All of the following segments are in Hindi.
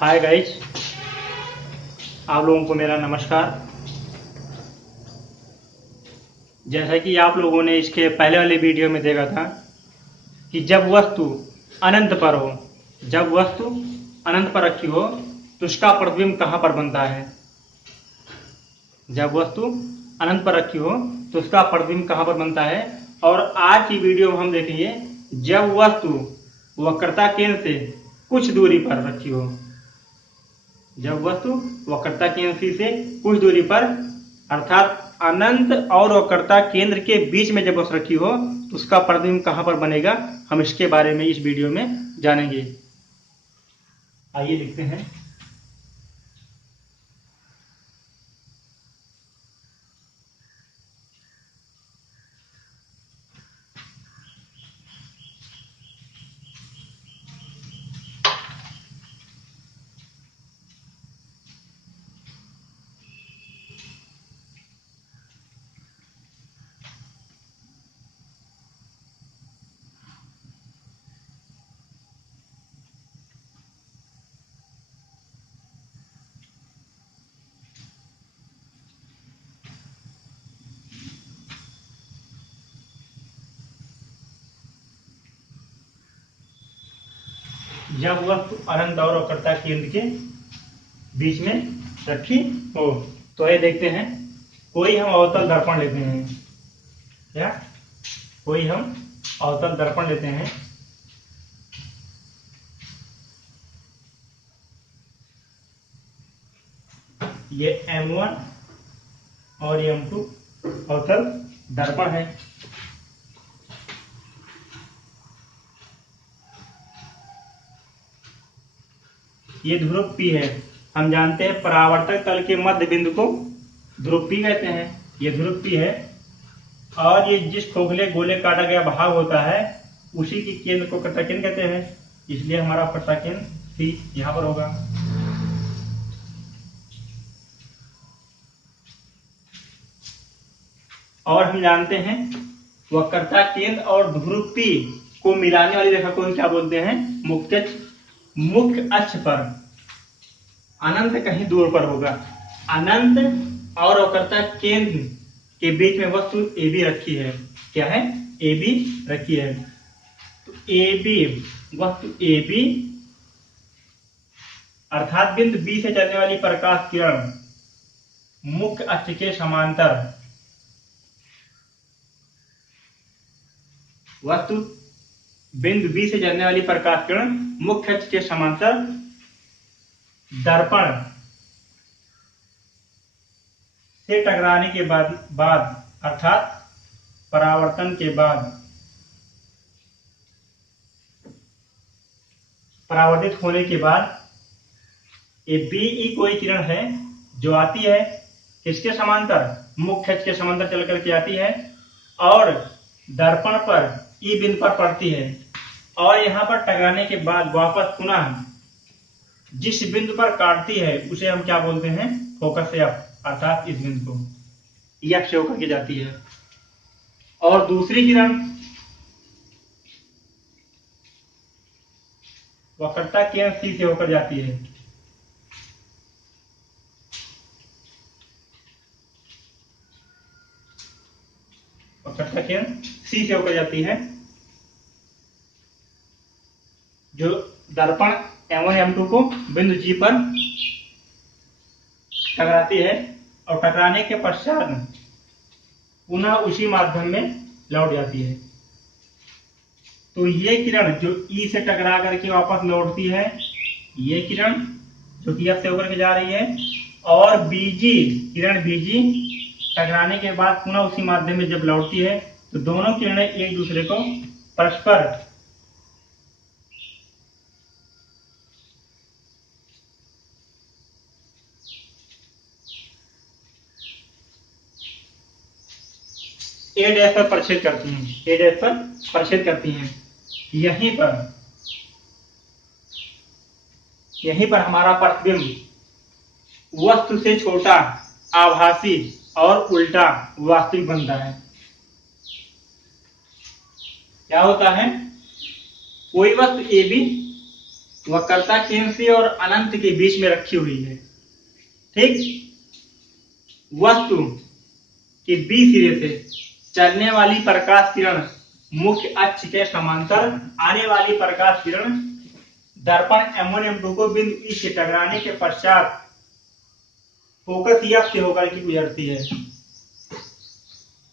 हाय गाइज, आप लोगों को मेरा नमस्कार। जैसा कि आप लोगों ने इसके पहले वाले वीडियो में देखा था कि जब वस्तु अनंत पर हो, जब वस्तु अनंत पर रखी हो तो उसका प्रतिबिंब कहाँ पर बनता है। जब वस्तु अनंत पर रखी हो तो उसका प्रतिबिंब कहाँ पर बनता है। और आज की वीडियो में हम देखेंगे जब वस्तु वक्रता केंद्र से कुछ दूरी पर रखी हो, जब वस्तु वक्रता केंद्र से कुछ दूरी पर अर्थात अनंत और वक्रता केंद्र के बीच में जब वस्तु रखी हो तो उसका प्रतिबिंब कहां पर बनेगा, हम इसके बारे में इस वीडियो में जानेंगे। आइए लिखते हैं। जब वस्तु अनंत और वक्रता केंद्र के बीच में रखी हो तो ये देखते हैं। कोई हम अवतल दर्पण लेते हैं, क्या कोई हम अवतल दर्पण लेते हैं। ये M1 और M2 अवतल दर्पण है। ये ध्रुव P है। हम जानते हैं परावर्तक तल के मध्य बिंदु को ध्रुव P कहते हैं। ये ध्रुव P है और ये जिस खोखले गोले काटा गया भाग होता है उसी के केंद्र को वक्रता केंद्र कहते हैं। इसलिए हमारा वक्रता केंद्र C यहाँ पर होगा। और हम जानते हैं वक्रता केंद्र और ध्रुव P को मिलाने वाली रेखा को क्या बोलते हैं, मुख्य अक्ष पर अनंत कहीं दूर पर होगा। अनंत और वक्रता केंद्र के बीच में वस्तु AB रखी है। क्या है? AB रखी है। तो AB वस्तु AB अर्थात बिंदु B से चलने वाली प्रकाश किरण मुख्य अक्ष के समांतर, वस्तु बिंदु B से चलने वाली प्रकाश किरण मुख्य अक्ष के समांतर दर्पण से टकराने के बाद अर्थात परावर्तन के बाद परावर्तित होने के बाद ये BE कोई किरण है जो आती है किसके समांतर, मुख्य अक्ष के समांतर चल करके आती है और दर्पण पर E बिंदु पर पड़ती है और यहाँ पर टकराने के बाद वापस पुनः जिस बिंदु पर काटती है उसे हम क्या बोलते हैं, फोकस से अर्थात इस बिंदु को F से होकर के जाती है। और दूसरी किरण वक्रता केंद्र C से होकर जाती है। वक्रता केंद्र C से होकर जाती है जो दर्पण M1 M2 को बिंदु G पर टकराती है और टकराने के पश्चात पुनः उसी माध्यम में लौट जाती है। तो ये किरण जो E से टकरा करके वापस लौटती है, ये किरण जो कि F से होकर के जा रही है, और किरण BG टकराने के बाद पुनः उसी माध्यम में जब लौटती है तो दोनों किरणें एक दूसरे को परस्पर A डैश पर प्रक्षेप करती हैं, A डैश पर प्रक्षेप करती हैं। यहीं पर हमारा प्रतिबिंब वस्तु से छोटा, आभासी और उल्टा वास्तविक बनता है। क्या होता है, कोई वस्तु AB वक्रता केंद्र से और अनंत के बीच में रखी हुई है। ठीक, वस्तु के बी सिरे से चलने वाली प्रकाश किरण मुख्य अक्ष के समांतर आने वाली प्रकाश किरण दर्पण M1 M2 को बिंदु ई से टकराने के पश्चात फोकस F से होकर के गुजरती है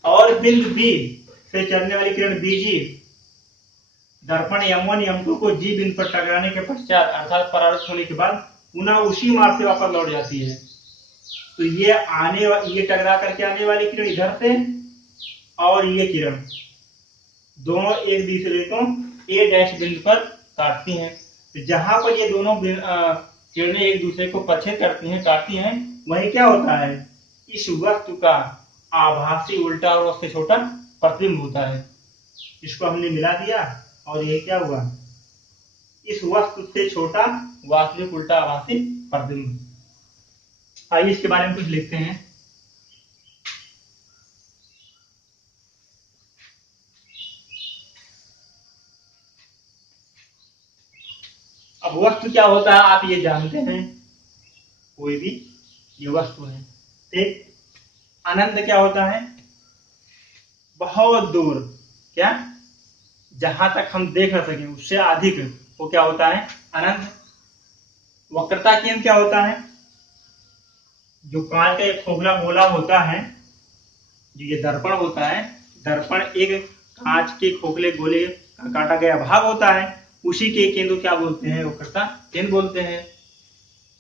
और बिंदु बी से चलने वाली किरण BG दर्पण M1 M2 को जी बिंदु पर टकराने के पश्चात अर्थात परावर्तित होने के बाद पुनः उसी मार्ग से वापस लौट जाती है। तो ये टकरा करके आने वाली किरण इधर से और ये किरण दोनों एक दूसरे को ए डैश बिंदु पर काटती हैं। तो जहां पर ये दोनों किरणें एक दूसरे को पछेद करती हैं, काटती हैं, वही क्या होता है, इस वस्तु का आभासी उल्टा और उससे छोटा प्रतिबिंब होता है। इसको हमने मिला दिया और ये क्या हुआ, इस वस्तु से छोटा वास्तविक उल्टा आभासी प्रतिबिंब। आइए इसके बारे में कुछ लिखते हैं। अब वस्तु क्या होता है आप ये जानते हैं, कोई भी ये वस्तु है। ठीक, अनंत क्या होता है, बहुत दूर, क्या, जहां तक हम देख न सके उससे अधिक, वो क्या होता है, अनंत। वक्रता केंद्र क्या होता है, जो कांच का एक खोखला गोला होता है, जो ये दर्पण होता है, दर्पण एक कांच के खोखले गोले का काटा गया भाग होता है, उसी के केंद्र क्या बोलते हैं, वक्रता केंद्र बोलते हैं।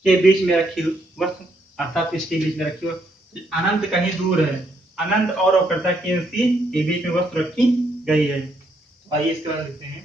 के बीच में रखी वस्तु अर्थात इसके बीच में रखी वस्तु, अनंत कहीं दूर है, अनंत और वक्रता केंद्र के बीच में वस्तु रखी गई है। तो आइए इसके बाद लिखते हैं।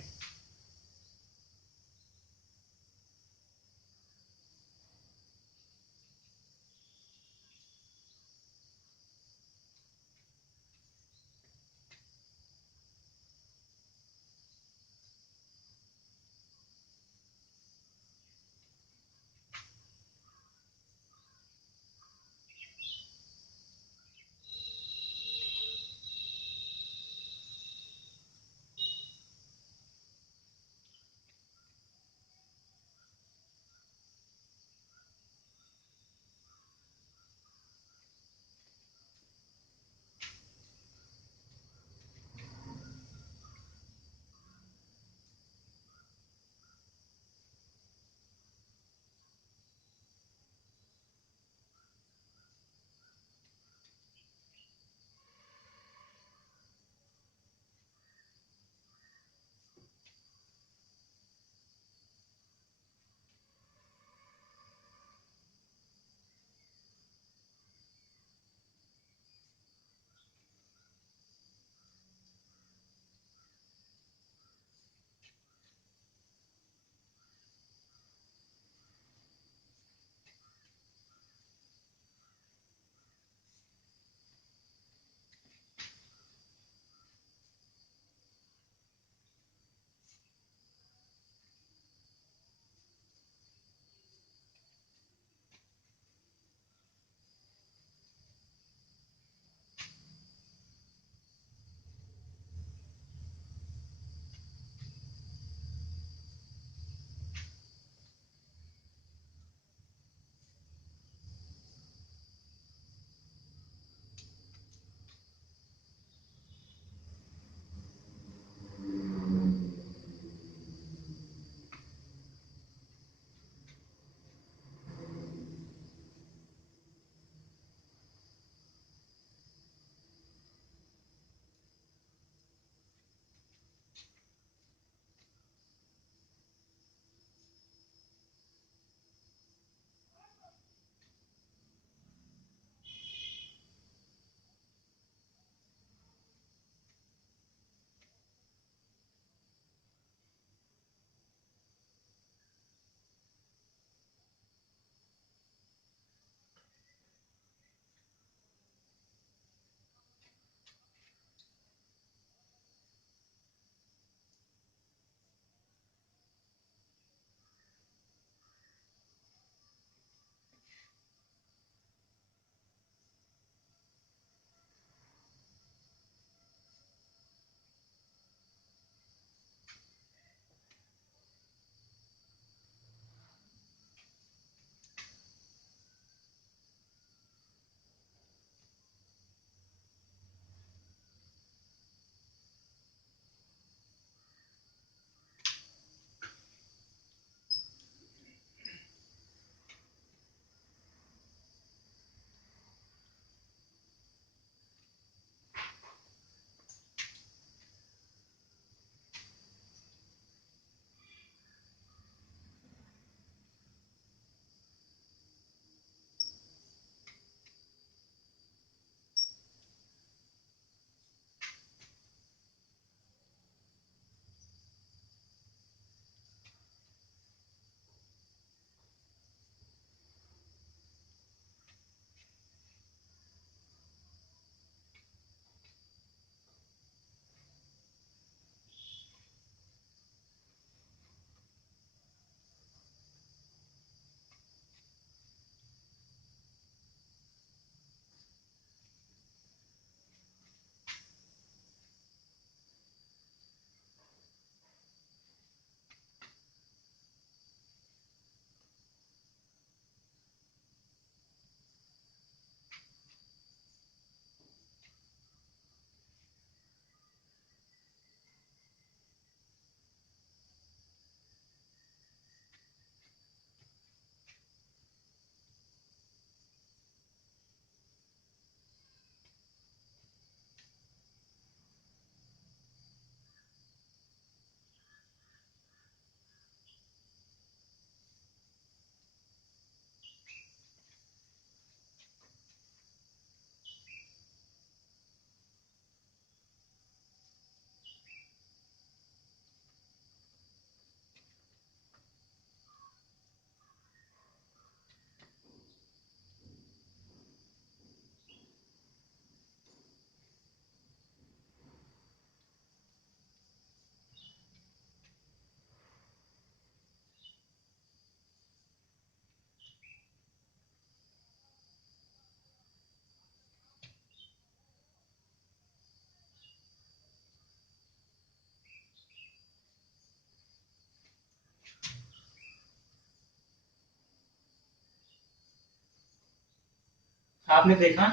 आपने देखा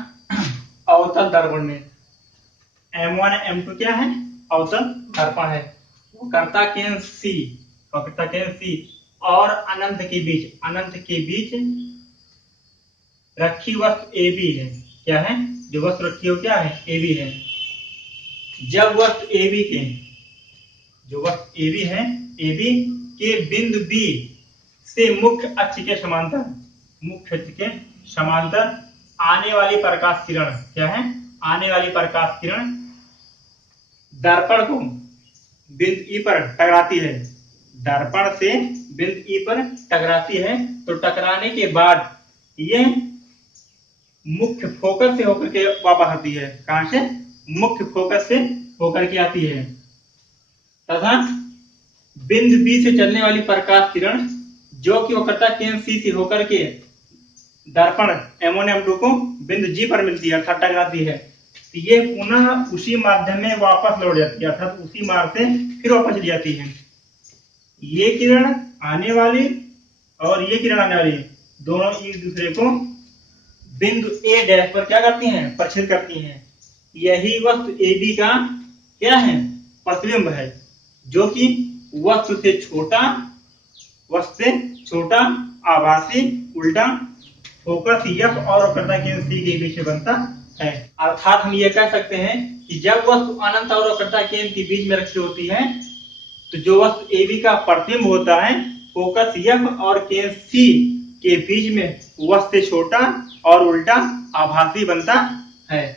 अवतल दर्पण में M1 M2 क्या है, अवतल दर्पण है। वक्रता केंद्र C, वक्रता केंद्र C और अनंत के बीच रखी वस्तु AB है। क्या है, जो वस्तु रखी हो क्या है, AB है। जब वस्तु AB के बिंदु B से मुख्य अक्ष के समांतर आने वाली प्रकाश किरण, क्या है, आने वाली प्रकाश किरण दर्पण को बिंदु E पर टकराती है, दर्पण से बिंदु E पर टकराती है, तो टकराने के बाद यह मुख्य फोकस से होकर के वापस आती है। कहां से, मुख्य फोकस से होकर के आती है, तथा बिंदु B से चलने वाली प्रकाश किरण जो कि वक्रता केंद्र C से होकर के दर्पण M1 M2 को बिंदु G पर मिलती है, अर्थात टकराती है, तो ये पुनः उसी माध्यम में वापस लौट जाती है, अर्थात उसी मार्ग से फिर वापस चली जाती है। ये किरण आने वाली और ये किरण आने वाली दोनों एक दूसरे को बिंदु A डैश पर क्या करती हैं, प्रक्षेपित करती हैं। यही वस्तु AB का क्या है, प्रतिबिंब है, जो कि वस्तु से छोटा आभासी उल्टा फोकस F और वक्रता केंद्र C के बीच में बनता है। अर्थात हम ये कह सकते हैं कि जब वस्तु अनंत और वक्रता केंद्र के बीच में रखी होती है, तो जो वस्तु AB का प्रतिबिंब होता है फोकस F और केंद्र C के बीच में वस्तु से छोटा और उल्टा आभासी बनता है।